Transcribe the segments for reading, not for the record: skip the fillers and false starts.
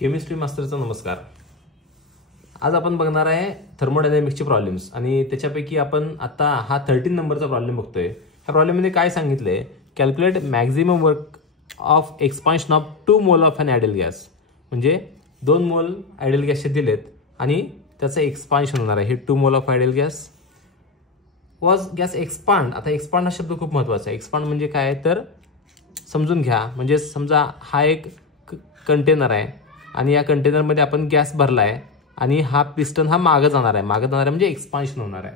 Chemistry मास्टरचा नमस्कार। आज आपण बघणार आहे थर्मोडायनॅमिक्सचे प्रॉब्लेम्स आणि त्याच्यापैकी आपण आता हा 13 नंबरचा प्रॉब्लेम बघतोय। ह्या प्रॉब्लेममध्ये काय सांगितलंय, calculate maximum work of expansion of 2 mole of N ideal gas. म्हणजे 2 मोल आयडियल गॅसचे दिलेत आणि त्याचं एक्सपान्शन होणार आहे। हे 2 mole of ideal gas was gas expand. आता एक्सपांड हा शब्द खूप महत्त्वाचा आहे। एक्सपांड म्हणजे काय तर समजून घ्या, म्हणजे समजा हा एक कंटेनर आहे आणि या कंटेनरमध्ये आपण गॅस भरला आहे आणि हा पिस्टन हा मागे जाणार आहे म्हणजे एक्सपान्शन होणार आहे।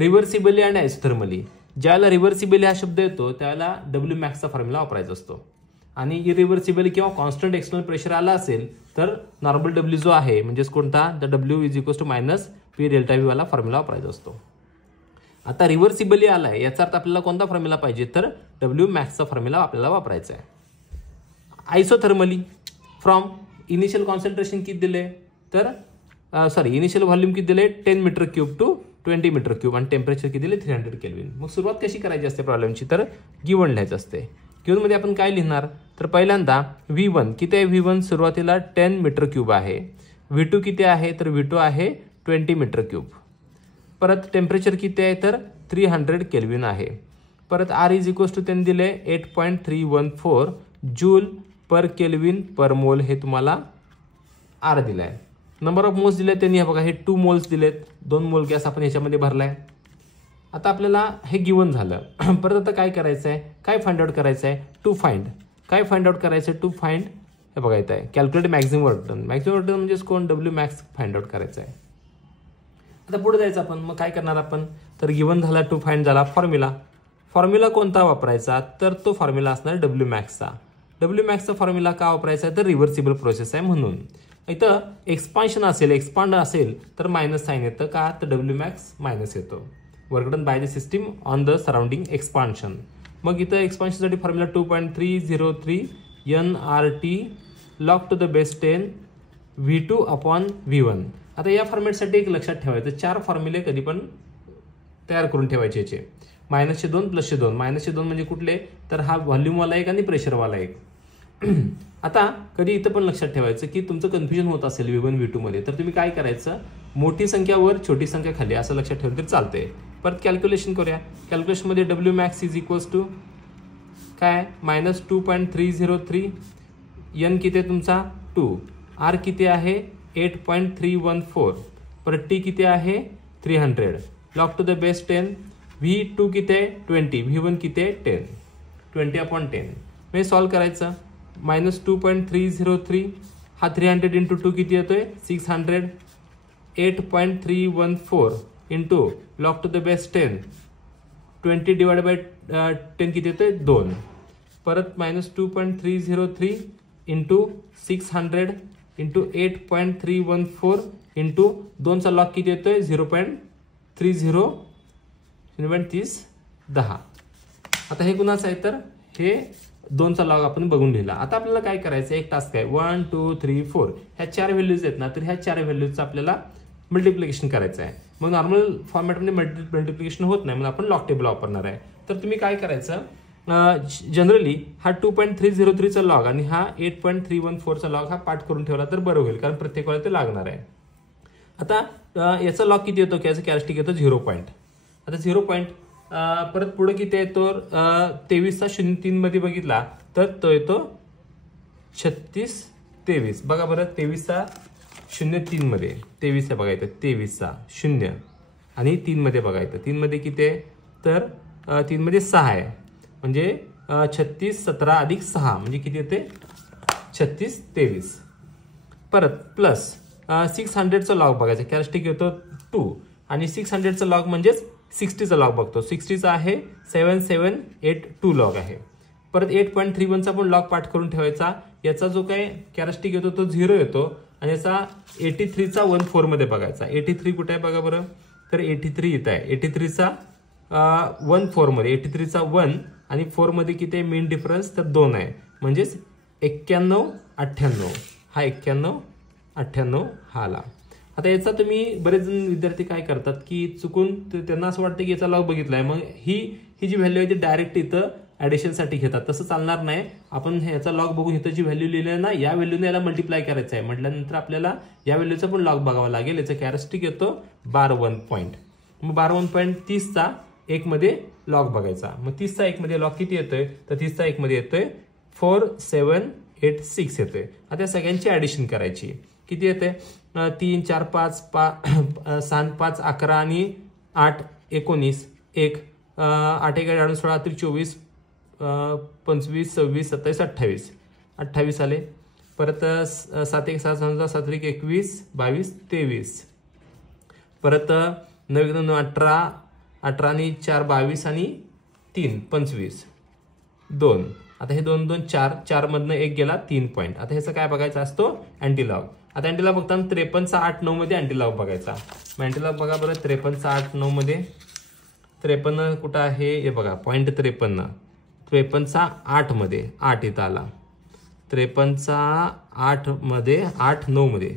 रिव्हर्सिबली आणि आयसोथर्मली, ज्यावेळेला रिव्हर्सिबली हा शब्द येतो त्यावेळेला डब्ल्यू मॅक्सचा फॉर्म्युला वापरायचा असतो आणि इरिव्हर्सिबली किंवा कॉन्स्टंट एक्सटर्नल प्रेशर आला असेल तर नॉर्मल डब्ल्यू जो आहे म्हणजेच कोणता, the W is equals to minus P delta V वाला फॉर्म्युला वापरायचा असतो। आता रिव्हर्सिबली आलाय याचा अर्थ आपल्याला कोणता फॉर्म्युला पाहिजे तर डब्ल्यू मॅक्सचा फॉर्म्युला आपल्याला वापरायचा आहे। आयसोथर्मली फ्रॉम इनिशियल कॉन्सन्ट्रेशन किती दिले तर इनिशियल व्हॉल्यूम किती दिले 10 metre cube to 20 metre cube आणि टेम्परेचर किती दिले 300 केल्विन। मग सुरुवात कशी करायची असते प्रॉब्लेमची तर गिवन लिहायचं असते। गिवन मध्ये आपण काय लिहिणार तर पहिल्यांदा V1 किती आहे, V1 सुरुवातीला 10 मीटर क्यूब आहे। V2 किती आहे तर V2 आहे 20 मीटर क्यूब। परत टेम्परेचर किती आहे तर 300 केल्विन आहे। परत R इज इक्वल्स टू त्यांनी दिले 8.314 जूल पर केल्विन पर मोल, हे तुम्हाला R दिलाय। नंबर ऑफ मोल्स दिले त्यांनी, बघा हे 2 मोल्स दिलेत, 2 मोल गॅस आपण ह्याच्यामध्ये भरलाय। आता आपल्याला हे गिवन झालं। परत आता काय करायचं आहे, काय फाइंड आउट करायचं आहे टू फाइंड, काय फाइंड आउट करायचं आहे टू फाइंड, हे बघा येत आहे calculate maximum work done. Maximum work done म्हणजे कोण, डब्ल्यू मॅक्स फाइंड आउट करायचं आहे। आता पुढे जायचं आपण, मग काय करणार आपण तर गिवन झाला, टू फाइंड झाला, फॉर्म्युला कोणता वापरायचा तर तो फॉर्म्युला असणार डब्ल्यू मॅक्सचा। डब्ल्यू मॅक्सचा फॉर्म्युला का वापरायचा तर रिव्हर्सिबल प्रोसेस आहे म्हणून। इथं एक्सपान्शन असेल, एक्सपांड असेल तर मायनस साइन येतं का तर डब्ल्यू मॅक्स मायनस येतो। Work done by the system on the surrounding expansion. मग इथं एक्सपान्शनसाठी formula 2.303 NRT log to the base 10 V2 upon V1। आता या फॉर्मॅटसाठी एक लक्षात ठेवायचं, 4 फॉर्म्युले कधी पण तयार करून ठेवायचे याचे, -2 +2। -2 म्हणजे कुठले तर हा व्हॉल्यूमवाला एक आणि प्रेशरवाला एक। आता कधी इथं पण लक्षात ठेवायचं की तुमचं कन्फ्युजन होत असेल V1 V2 मध्ये तर तुम्ही काय करायचं, मोठी संख्या वर छोटी संख्या खाली असं लक्षात ठेवलं तरी चालतंय। परत कॅल्क्युलेशन करूया। कॅल्क्युलेशन मध्ये W max is equals to काय -2.303, N किती आहे तुमचा 2, R किती आहे 8.314, परत T किती आहे 300 log to the base 10, V2 किती आहे 20, V1 किती आहे 10, 20/10 हे सॉल्व करायचं। -2.303 हा 300 इंटू 2 किती येतोय 600, 8.314 into log to the base 10, 20 divide by 10 किती येतोय 2, परत -2.303 इंटू 600 इंटू 8.314 इंटू 2चा लॉग किती येतोय 0.30 10। आता हे कुणाचं आहे तर हे 2चा लॉग आपण बघून लिहिला। आता आपल्याला काय करायचं, एक टास्क आहे 1 2 3 4 ह्या 4 व्हॅल्यूज आहेत ना, तर ह्या 4 व्हॅल्यूजचं आपल्याला मल्टिप्लिकेशन करायचं आहे। मग नॉर्मल फॉर्मॅटमध्ये मल्टिप्लिकेशन होत नाही, मग आपण लॉग टेबल वापरणार आहे। तर तुम्ही काय करायचं, जनरली हा 2.303 चा लॉग आणि हा 8.314 चा लॉग हा पाठ करून ठेवला तर बरं होईल, कारण प्रत्येक वेळेला ते लागणार आहे। आता याचा लॉग किती येतो, याचं कॅरेक्टरिस्टिक येतो 0 पॉईंट। आता 0 पॉईंट परत पुढे किती येतो 23/03 मध्ये बघितला तर तो येतो 3623। बघा बरं 23/03 मध्ये 23 आहे बघा इथं, 23/0 आणि 3 मध्ये बघा इथं 3 मध्ये किती आहे तर 3 मध्ये 6 आहे, म्हणजे 36 17 अधिक 6 म्हणजे किती येते 3623। परत प्लस 600चा लॉग बघायचा, कॅरेक्टरिस्टिक येतो 2 आणि 600चा लॉग म्हणजेच 60चा लॉग बघतो, 60चा आहे 7782 लॉग आहे। परत 8.31चा पण लॉग पाठ करून ठेवायचा। याचा जो काही कॅरेक्टरिस्टिक येतो तो 0 येतो आणि याचा 83चा 14 मध्ये बघायचा। 83 कुठे आहे बघा बरं तर 83 इथं आहे, 83चा 14 मध्ये, 83चा 1 आणि 4 मध्ये किती आहे मेन डिफरन्स तर 2 आहे, म्हणजेच 91 98 हा 91 98 हा आला। आता याचा तुम्ही बरेच जण विद्यार्थी काय करतात की चुकून त्यांना असं वाटतं की याचा लॉग बघितलाय, मग ही जी व्हॅल्यू आहे ती डायरेक्ट इथं ॲडिशनसाठी घेतात, तसं चालणार नाही. आपण ह्याचा लॉग बघून इथं जी व्हॅल्यू लिहिली आहे ना, या व्हॅल्यूने याला मल्टिप्लाय करायचं आहे म्हटल्यानंतर आपल्याला या व्हॅल्यूचा पण लॉग बघावा लागेल. याचं कॅरेक्टरिस्टिक येतो 12 पॉईंट. मग 12 पॉईंट 30चा 1 मध्ये लॉग बघायचा. मग 30चा 1 मध्ये लॉग किती येतोय, तर 30चा 1 मध्ये येतोय 4786 येतोय. आता या सगळ्यांची ॲडिशन करायची. किती येते, 3 4 5 7 5 11 आणि 8 19 1 8 1 8 16 24 25 26 27 28 28 आले. परत 7 1 6 6 7 1 21 22 23. परत 9 1 9 18 18 आणि 4 22 आणि 3 25 2. आता हे 2 2 4 4 मधनं 1 गेला 3 पॉईंट. आता ह्याचा काय बघायचा असतो, अँटीलॉग. आता अँटीलॉग बघताना 53चा 8 9 मध्ये अँटीलॉग बघायचा. मग अँटीलॉग बघा बरं, 53चा 8 9 मध्ये 53 कुठं आहे, हे बघा पॉईंट 53. 53चा 8 मध्ये 8 इथं आला. 53चा 8 मध्ये 8 9 मध्ये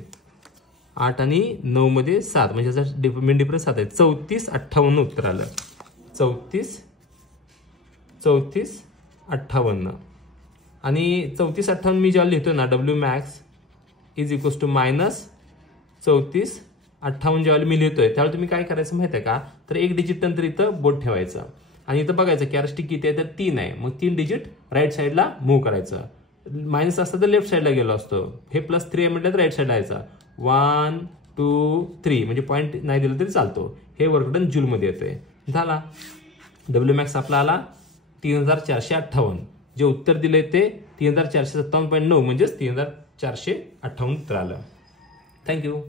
8 आणि 9 मध्ये 7 म्हणजे याचा मेन डिफरन्स 7 आहे. 34 58 उत्तर आलं. 34 58 आणि 34 58 मी जेव्हा लिहितो ना, W max is equals to minus 34 58 जेव्हा मी लिहितोय त्यावेळी तुम्ही काय करायचं माहिती आहे का, तर एक डिजिट नंतर इथं बोट ठेवायचं आणि इथं बघायचं कॅरेक्टरिस्टिक किती आहे, तर 3 आहे. मग 3 डिजिट राईट साईडला मूव्ह करायचं. मायनस असतं तर लेफ्ट साईडला गेलो असतो. हे +3 आहे म्हटलं तर राईट साईडला यायचा. 1 2 3 म्हणजे पॉईंट नाही दिलं तरी चालतो. हे वर्क डन जूलमध्ये येतोय. झाला. डब्ल्यू मॅक्स आपला आला 3458. जे उत्तर दिले ते 3457.9 म्हणजेच 3458 उत्तर आलं. थँक्यू.